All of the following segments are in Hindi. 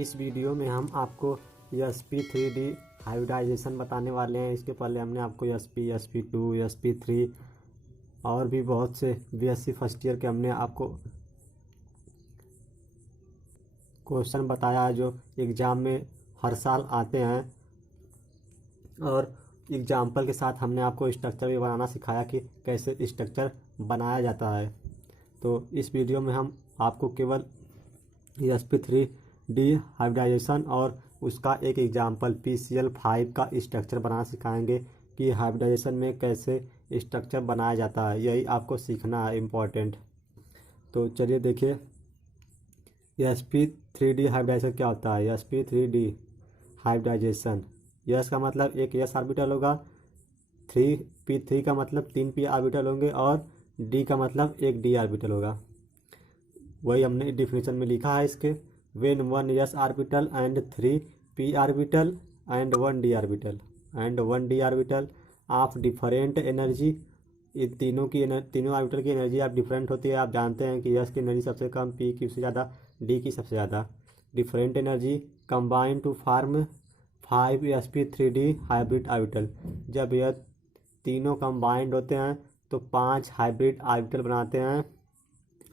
इस वीडियो में हम आपको sp3d हाइब्रिडाइजेशन बताने वाले हैं। इसके पहले हमने आपको sp, sp2, sp3 और भी बहुत से बीएससी फर्स्ट ईयर के हमने आपको क्वेश्चन बताया है जो एग्ज़ाम में हर साल आते हैं, और एग्जाम्पल के साथ हमने आपको स्ट्रक्चर भी बनाना सिखाया कि कैसे स्ट्रक्चर बनाया जाता है। तो इस वीडियो में हम आपको केवल sp3d हाइब्रिडाइजेशन और उसका एक एग्जाम्पल PCl5 का स्ट्रक्चर बनाना सिखाएंगे कि हाइब्रिडाइजेशन में कैसे स्ट्रक्चर बनाया जाता है। यही आपको सीखना है, इम्पोर्टेंट। तो चलिए देखिए sp3d हाइब्रिडाइजेशन क्या होता है। sp3d हाइब्रिडाइजेशन, यस का मतलब एक यस आर्बिटल होगा, 3p3 का मतलब 3p आर्बिटल होंगे, और d का मतलब एक d आर्बिटल होगा। वही हमने डिफिनेशन में लिखा है इसके, when 1 s orbital and 3p orbital and 1 d orbital of different energy. ये तीनों आर्बिटल की एनर्जी आप डिफरेंट होती है। आप जानते हैं कि यस की एनर्जी सबसे कम, p की सबसे ज़्यादा, d की सबसे ज़्यादा। Different energy combine to form 5 sp3d hybrid orbital. जब यह तीनों कंबाइंड होते हैं तो 5 हाइब्रिड आर्बिटल बनाते हैं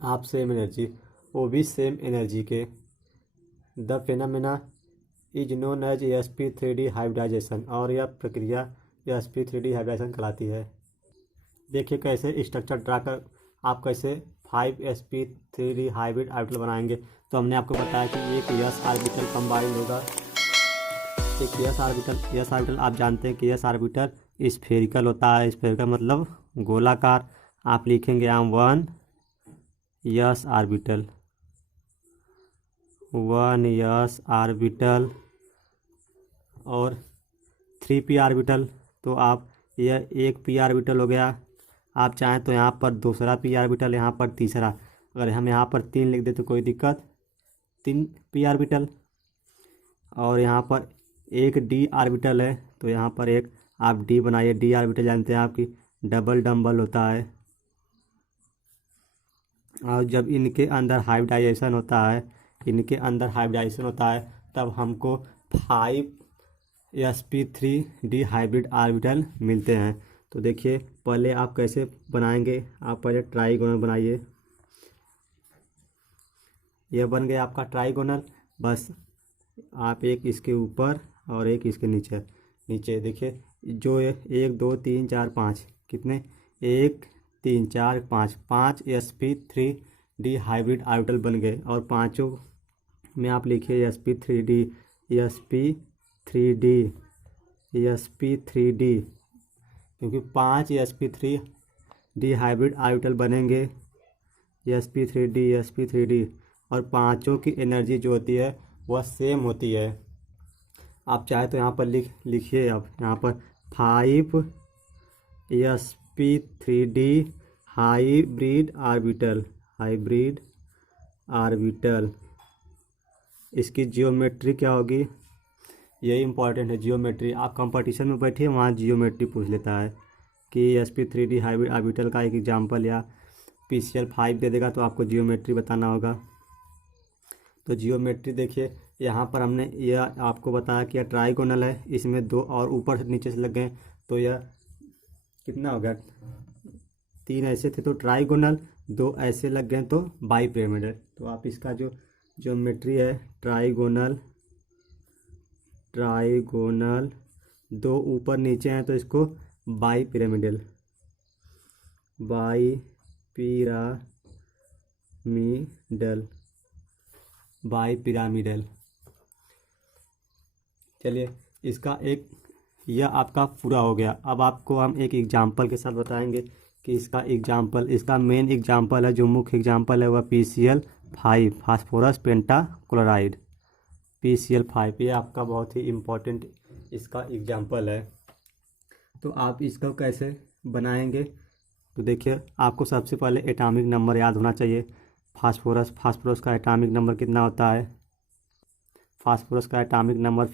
आप सेम एनर्जी, वो भी सेम एनर्जी के। The phenomena is known as sp3d hybridization, और यह प्रक्रिया sp3d हाइब्रिडाइजेशन कहलाती है। देखिए कैसे स्ट्रक्चर ड्रा कर आप कैसे 5 sp3d हाइब्रिड आर्बिटल बनाएंगे। तो हमने आपको बताया कि एक यस आर्बिटल कंबाइंड होगा, एक यस आर्बिटल आप जानते हैं कि यस आर्बिटल स्फेरिकल होता है। स्फेरिकल मतलब गोलाकार। आप लिखेंगे यहाँ 1 यस आर्बिटल, 1 यस आर्बिटल, और 3p आर्बिटल। तो आप यह एक p आर्बिटल हो गया। आप चाहें तो यहाँ पर दूसरा p आर्बिटल, यहाँ पर तीसरा। अगर हम यहाँ पर 3 लिख दे तो कोई दिक्कत, 3p आर्बिटल। और यहाँ पर एक d आर्बिटल है, तो यहाँ पर एक आप d बनाइए। d आर्बिटल जानते हैं आपकी डबल डम्बल होता है। और जब इनके अंदर हाइब्रिडाइजेशन होता है तब हमको 5 sp3d हाइब्रिड आर्बिटल मिलते हैं। तो देखिए पहले आप कैसे बनाएंगे। आप पहले ट्राइगोनल बनाइए। यह बन गया आपका ट्राइगोनल। बस आप एक इसके ऊपर और एक इसके नीचे देखिए, जो 1 2 3 4 5 कितने, 1 3 4 5 5 sp3d हाइब्रिड आर्बिटल बन गए। और पांचों में आप लिखिए sp3d, क्योंकि 5 sp3d हाइब्रिड आर्बिटल बनेंगे। sp3d और पांचों की एनर्जी जो होती है वह सेम होती है। आप चाहे तो यहाँ पर लिखिए, अब यहाँ पर 5 sp3d हाइब्रिड आर्बिटल। इसकी जियोमेट्री क्या होगी, यही इंपॉर्टेंट है, जियोमेट्री। आप कंपटीशन में बैठिए, वहाँ जियोमेट्री पूछ लेता है कि sp3d हाइब्रिड आर्बिटल का एक एग्जाम्पल, या PCl5 दे देगा तो आपको जियोमेट्री बताना होगा। तो जियोमेट्री देखिए, यहाँ पर हमने यह आपको बताया कि यह ट्राइगोनल है, इसमें 2 और ऊपर से नीचे से लग गए, तो यह कितना हो गया, 3 ऐसे थे तो ट्राइगोनल, 2 ऐसे लग गए तो बाई पिरामिडल। तो आप इसका जो ज्योमेट्री है ट्राइगोनल, 2 ऊपर नीचे हैं तो इसको बाई पिरामिडल चलिए इसका एक, यह आपका पूरा हो गया। अब आपको हम एक एग्जाम्पल के साथ बताएंगे कि इसका मेन एग्जाम्पल है, जो मुख्य एग्जाम्पल है वह PCl5 फास्फोरस पेंटाक्लोराइड, PCl5। ये आपका बहुत ही इम्पोर्टेंट इसका एग्जाम्पल है। तो आप इसको कैसे बनाएंगे, तो देखिए आपको सबसे पहले एटॉमिक नंबर याद होना चाहिए। फास्फोरस का एटॉमिक नंबर कितना होता है, फास्फोरस का एटॉमिक नंबर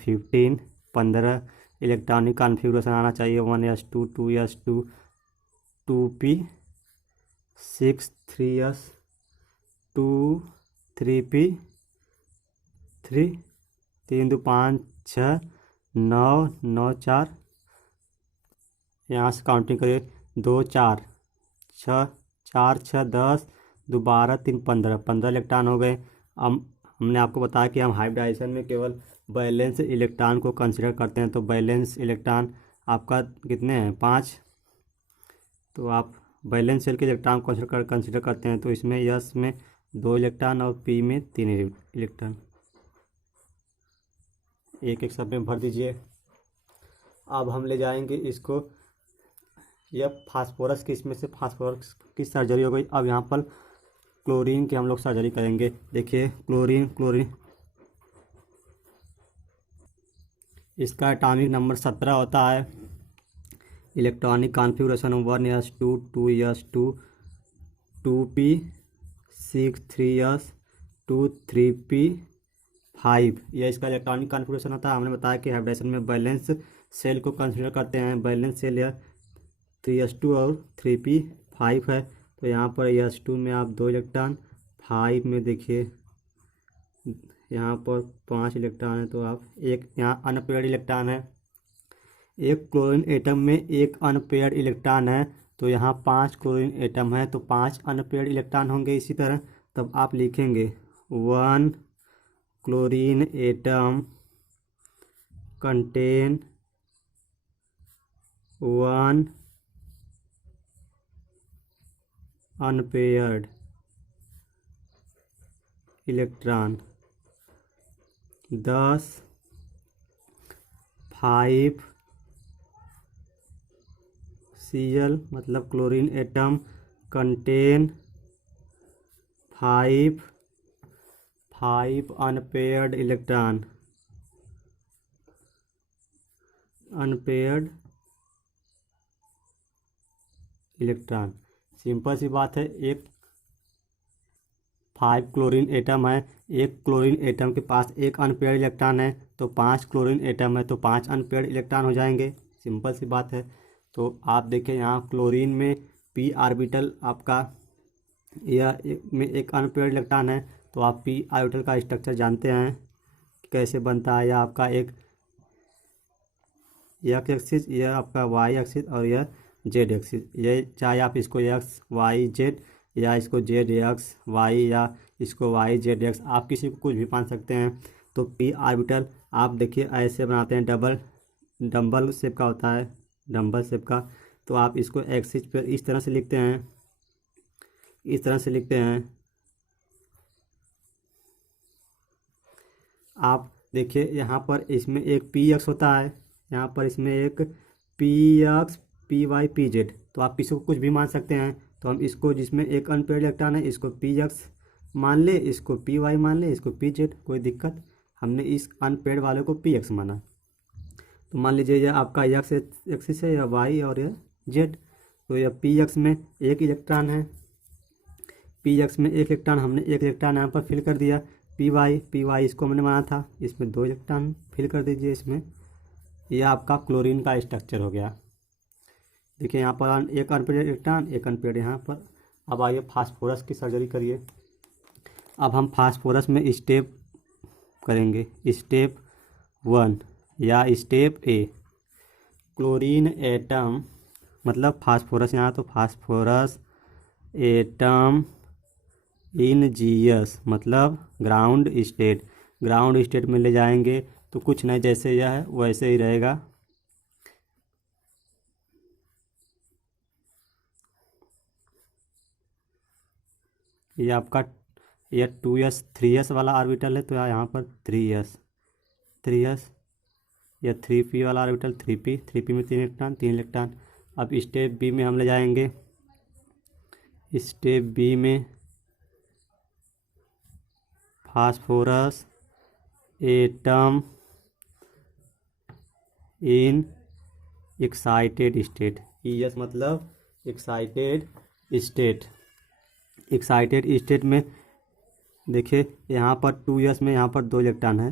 15 इलेक्ट्रॉनिक कॉन्फ़िगरेशन आना चाहिए 1s2 2s2 2p 6 3s 2 3p 3 3 2 5 6 9 9 4, यहाँ से काउंटिंग करिए 2 4 6 4 6 10 2 12 3 15, 15 इलेक्ट्रॉन हो गए। हम हमने आपको बताया कि हम हाइब्रिडाइजेशन में केवल बैलेंस इलेक्ट्रॉन को कंसिडर करते हैं, तो बैलेंस इलेक्ट्रॉन आपका कितने हैं 5। तो आप बैलेंस शेल के इलेक्ट्रॉन को कंसिडर करते हैं, तो इसमें यस में 2 इलेक्ट्रॉन और पी में 3 इलेक्ट्रॉन। एक एक सब में भर दीजिए। अब हम ले जाएंगे इसको, यह फास्फोरस की, इसमें से फास्फोरस की सर्जरी हो गई। अब यहाँ पर क्लोरीन की हम लोग सर्जरी करेंगे। देखिए क्लोरीन इसका एटॉमिक नंबर 17 होता है। Electronic configuration 1s2 2s2 2p 6 3s 2 3p5, यह इसका इलेक्ट्रॉनिक कॉन्फ़िगरेशन होता है। हमने बताया कि हाइब्रिडाइजेशन में बैलेंस सेल को कंसिडर करते हैं। बैलेंस सेल यह 3s2 और 3p5 है। तो यहाँ पर s2 में आप 2 इलेक्ट्रॉन, 5 में देखिए यहाँ पर 5 इलेक्ट्रॉन है, तो आप एक यहाँ अनपेयर्ड इलेक्ट्रॉन है। एक क्लोरीन एटम में एक अनपेयर्ड इलेक्ट्रॉन है, तो यहाँ 5 क्लोरीन एटम है, तो 5 अनपेयर्ड इलेक्ट्रॉन होंगे। इसी तरह तब आप लिखेंगे 1 chlorine atom contain 1 unpaired electron. 10 5 Cl मतलब chlorine atom contain 5 unpaired electron, simple सी बात है। एक 5 क्लोरीन एटम है, एक क्लोरीन एटम के पास एक अनपेयर्ड इलेक्ट्रॉन है, तो 5 क्लोरीन एटम है, तो 5 अनपेयर्ड इलेक्ट्रॉन हो जाएंगे। सिंपल सी बात है। तो आप देखें यहाँ क्लोरीन में p ऑर्बिटल आपका यह में एक अनपेयर्ड इलेक्ट्रॉन है, तो आप p ऑर्बिटल का स्ट्रक्चर जानते हैं कैसे बनता है। यह आपका एक x एक्सिस, यह आपका y एक्सिस और यह z एक्सिस। ये चाहे आप इसको x y z या इसको z x y या इसको y z x, आप किसी को कुछ भी मान सकते हैं। तो p ऑर्बिटल आप देखिए ऐसे बनाते हैं, डम्बल शेप का होता है, डम्बल शेप का। तो आप इसको एक्सिस पर इस तरह से लिखते हैं, इस तरह से लिखते हैं। आप देखिए यहाँ पर इसमें एक px होता है, यहाँ पर इसमें एक px py pz, तो आप किसी को कुछ भी मान सकते हैं। तो हम इसको, जिसमें एक अनपेयर्ड इलेक्ट्रॉन है, इसको px मान ले, इसको py मान ले, इसको pz, कोई दिक्कत। हमने इस अनपेयर्ड वाले को px माना। तो मान लीजिए यह आपका x एक्सिस है, या y और यह z। तो यह px में एक इलेक्ट्रॉन है, px में एक इलेक्ट्रॉन, हमने एक इलेक्ट्रॉन यहाँ पर फिल कर दिया। py इसको हमने माना था, इसमें 2 इलेक्ट्रॉन फिल कर दीजिए इसमें। यह आपका क्लोरीन का स्ट्रक्चर हो गया। देखिए यहाँ पर एक अनपेयर्ड इलेक्ट्रॉन, एक अनपेयर्ड यहाँ पर। अब आइए फास्फोरस की सर्जरी करिए। अब हम फास्फोरस में स्टेप करेंगे, स्टेप 1 या स्टेप ए। क्लोरीन एटम मतलब फास्फोरस, यहाँ तो फास्फोरस एटम इन जीएस मतलब ग्राउंड स्टेट में ले जाएंगे, तो कुछ नहीं, जैसे यह है वैसे ही रहेगा। ये आपका यह 2s 3s वाला ऑर्बिटल है, तो यहाँ पर 3s यह 3p वाला ऑर्बिटल 3p में 3 इलेक्ट्रॉन। अब स्टेप बी में हम ले जाएंगे। स्टेप बी में phosphorus atom in excited state, ES मतलब एक्साइटेड स्टेट में देखिए यहाँ पर 2s में यहाँ पर 2 इलेक्ट्रॉन है,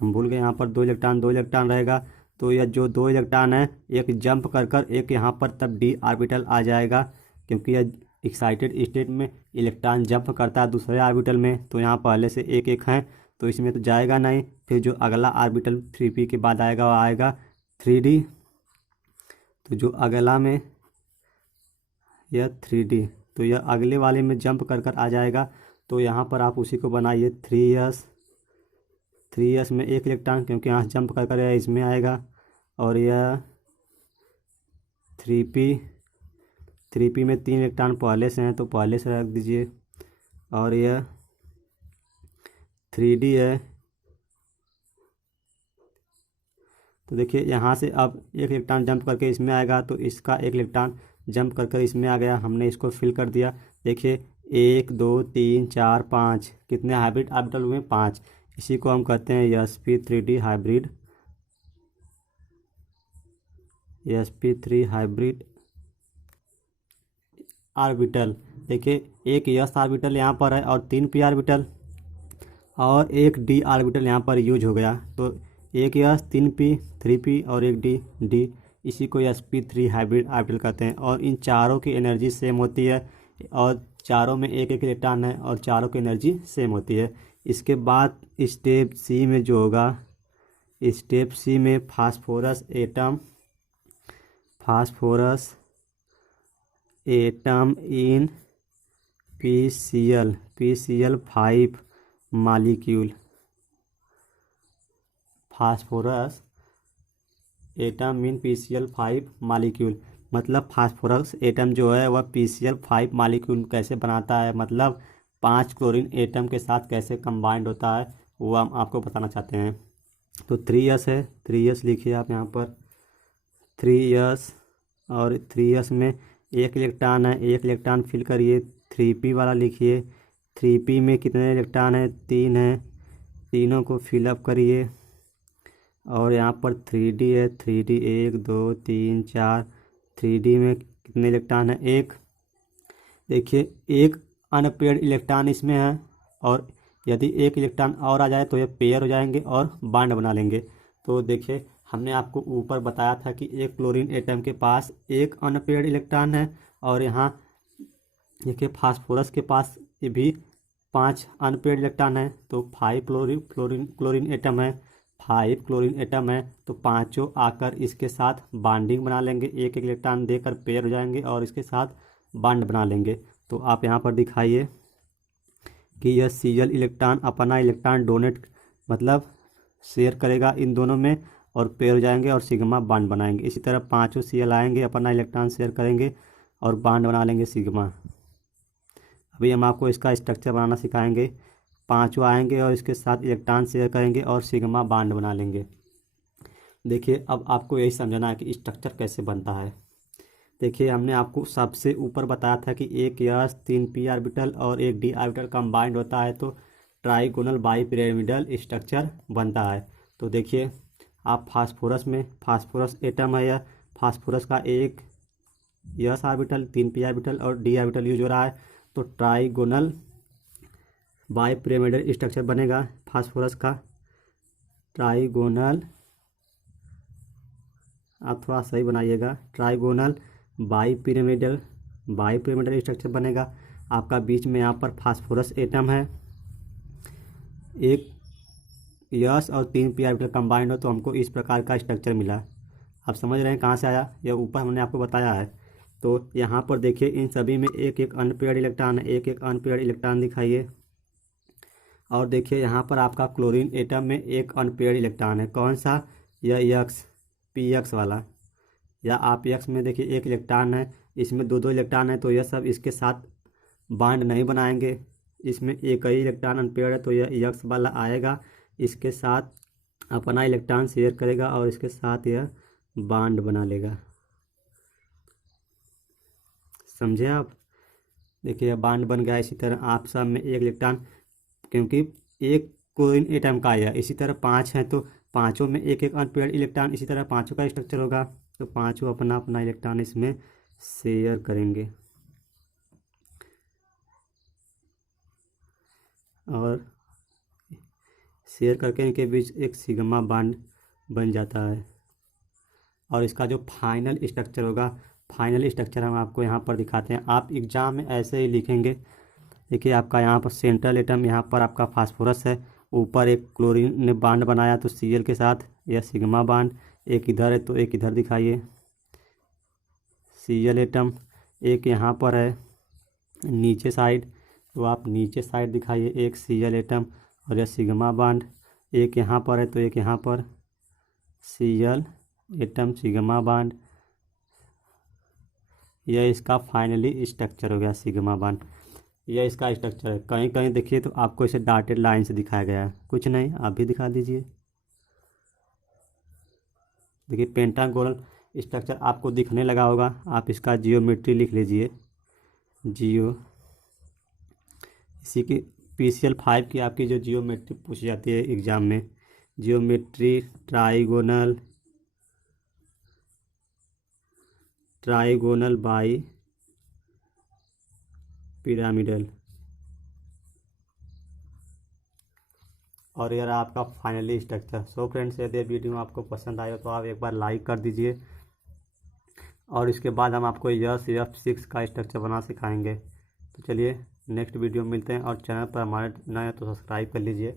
हम भूल गए, यहाँ पर 2 इलेक्ट्रॉन रहेगा। तो यह जो 2 इलेक्ट्रॉन है, एक जंप कर एक यहाँ पर तब d ऑर्बिटल आ जाएगा, क्योंकि यह एक्साइटेड स्टेट में इलेक्ट्रॉन जंप करता है दूसरे ऑर्बिटल में। तो यहाँ पहले से एक है, तो इसमें तो जाएगा नहीं। फिर जो अगला ऑर्बिटल 3p के बाद आएगा वो आएगा 3d। तो जो अगला में यह 3d, तो यह अगले वाले में जंप कर कर आ जाएगा। तो यहाँ पर आप उसी को बनाइए 3s। 3s में एक इलेक्ट्रॉन, क्योंकि यहाँ जंप कर कर इसमें आएगा। और यह 3p, 3p में 3 इलेक्ट्रॉन पहले से हैं तो पहले से रख दीजिए। और यह 3d है। तो देखिए यहाँ से अब एक इलेक्ट्रॉन जंप करके इसमें आएगा, तो इसका एक इलेक्ट्रॉन जंप कर कर इसमें आ गया। हमने इसको फिल कर दिया। देखिए 1 2 3 4 5, कितने हाइब्रिड ऑर्बिटल हुए? 5। इसी को हम कहते हैं sp3d hybrid, sp3 hybrid orbital. देखिए एक s ऑर्बिटल यहाँ पर है और 3 p ऑर्बिटल और एक d ऑर्बिटल यहाँ पर यूज हो गया। तो एक s, 3p, 3p और एक d, इसी को sp3 हाइब्रिड ऑर्बिटल कहते हैं। और इन चारों की एनर्जी सेम होती है और चारों में एक एक इलेक्ट्रॉन है और चारों की एनर्जी सेम होती है। इसके बाद स्टेप सी में जो होगा, स्टेप सी में phosphorus atom in PCl5 molecule. Phosphorus atom in PCl5 molecule, मतलब फास्फोरस एटम जो है वह PCl5 मॉलिक्यूल कैसे बनाता है, मतलब 5 क्लोरीन एटम के साथ कैसे कंबाइंड होता है, वो हम आपको बताना चाहते हैं। तो 3s है, 3s लिखिए आप यहाँ पर 3s। और 3s में एक इलेक्ट्रॉन है, एक इलेक्ट्रॉन फिल करिए। 3p वाला लिखिए। 3p में कितने इलेक्ट्रॉन है? 3 है, तीनों को फिलअप करिए। और यहाँ पर 3d है, 3d 1 2 3 4, 3d में कितने इलेक्ट्रॉन है? 1। देखिए एक अनपेयर्ड इलेक्ट्रॉन इसमें है और यदि एक इलेक्ट्रॉन और आ जाए तो ये पेयर हो जाएंगे और बॉन्ड बना लेंगे। तो देखिए हमने आपको ऊपर बताया था कि एक क्लोरीन एटम के पास एक अनपेयर्ड इलेक्ट्रॉन है और यहाँ देखिए फास्फोरस के पास ये भी 5 अनपेयर्ड इलेक्ट्रॉन है। तो 5 क्लोरीन एटम है, 5 क्लोरीन एटम है। तो पाँचों आकर इसके साथ बॉन्डिंग बना लेंगे, एक एक इलेक्ट्रॉन देकर पेयर हो जाएंगे और इसके साथ बॉन्ड बना लेंगे। तो आप यहाँ पर दिखाइए कि यह Cl इलेक्ट्रॉन अपना इलेक्ट्रॉन डोनेट मतलब शेयर करेगा इन दोनों में और पेयर हो जाएंगे और सिग्मा बॉन्ड बनाएंगे। इसी तरह पांचों Cl आएंगे, अपना इलेक्ट्रॉन शेयर करेंगे और बॉन्ड बना लेंगे सिग्मा। अभी हम आपको इसका स्ट्रक्चर बनाना सिखाएंगे। पांचों आएंगे और इसके साथ इलेक्ट्रॉन शेयर करेंगे और सिग्मा बॉन्ड बना लेंगे। देखिए अब आपको यही समझना है कि स्ट्रक्चर कैसे बनता है। देखिए हमने आपको सबसे ऊपर बताया था कि एक s, 3 p ऑर्बिटल और एक d ऑर्बिटल कंबाइंड होता है तो ट्राइगोनल बाईपिरामिडल स्ट्रक्चर बनता है। तो देखिए आप फास्फोरस एटम है, यह फास्फोरस का एक s ऑर्बिटल, 3 p ऑर्बिटल और d ऑर्बिटल यूज हो रहा है। तो ट्राइगोनल बाईपिरामिडल स्ट्रक्चर बनेगा फास्फोरस का। ट्राइगोनल, आप थोड़ा सही बनाइएगा, ट्राइगोनल बाईपिरामिडल स्ट्रक्चर बनेगा आपका। बीच में यहाँ पर फास्फोरस एटम है, एक यस और 3 p ऑर्बिटल कंबाइंड हो तो हमको इस प्रकार का स्ट्रक्चर मिला। आप समझ रहे हैं कहाँ से आया? यह ऊपर हमने आपको बताया है। तो यहाँ पर देखिए इन सभी में एक एक अनपेयर्ड इलेक्ट्रॉन है, एक एक अनपेयर्ड इलेक्ट्रॉन दिखाइए। और देखिए यहाँ पर आपका क्लोरीन एटम में एक अनपेयर्ड इलेक्ट्रॉन है, कौन सा? यह px वाला। या आप x में देखिए एक इलेक्ट्रॉन है, इसमें दो दो इलेक्ट्रॉन है तो यह सब इसके साथ बॉन्ड नहीं बनाएंगे। इसमें एक ही इलेक्ट्रॉन अनपेयर्ड है तो यह x वाला आएगा, इसके साथ अपना इलेक्ट्रॉन शेयर करेगा और इसके साथ यह बॉन्ड बना लेगा। समझे आप? देखिए बॉन्ड बन गया। इसी तरह आप सब में एक इलेक्ट्रॉन, क्योंकि एक क्लोरीन एटम का है, इसी तरह 5 हैं तो पांचों में एक एक अनपेयर्ड इलेक्ट्रॉन, इसी तरह पांचों का स्ट्रक्चर होगा तो पांचों अपना अपना इलेक्ट्रॉन इसमें शेयर करेंगे और शेयर करके इनके बीच एक सिग्मा बॉन्ड बन जाता है। और इसका जो फाइनल स्ट्रक्चर होगा, फाइनल स्ट्रक्चर हम आपको यहाँ पर दिखाते हैं। आप एग्जाम में ऐसे ही लिखेंगे। देखिए आपका यहाँ पर सेंट्रल एटम, यहाँ पर आपका फास्फोरस है ऊपर एक क्लोरीन ने बांड बनाया तो Cl के साथ, यह सिग्मा बांड। एक इधर है तो एक इधर दिखाइए Cl एटम। एक यहाँ पर है नीचे साइड, तो आप नीचे साइड दिखाइए एक Cl एटम और यह सिग्मा बांड। एक यहाँ पर है तो एक यहाँ पर Cl एटम सिग्मा बांड। यह इसका फाइनली स्ट्रक्चर हो गया सिग्मा बांड। यह इसका स्ट्रक्चर है। कहीं कहीं देखिए तो आपको इसे डॉटेड लाइन से दिखाया गया है, कुछ नहीं आप भी दिखा दीजिए। देखिए पेंटागोनल स्ट्रक्चर आपको दिखने लगा होगा, आप इसका जियोमेट्री लिख लीजिए। जियो इसी की PCL 5 की आपकी जो जियोमेट्री पूछी जाती है एग्जाम में, जियोमेट्री ट्राइगोनल बाई पिरामिडल। और यह आपका फाइनली स्ट्रक्चर। सो फ्रेंड्स, यदि वीडियो आपको पसंद आए तो आप एक बार लाइक कर दीजिए और इसके बाद हम आपको F6 का स्ट्रक्चर बना सिखाएंगे। तो चलिए नेक्स्ट वीडियो में मिलते हैं, और चैनल पर हमारे नए तो सब्सक्राइब कर लीजिए।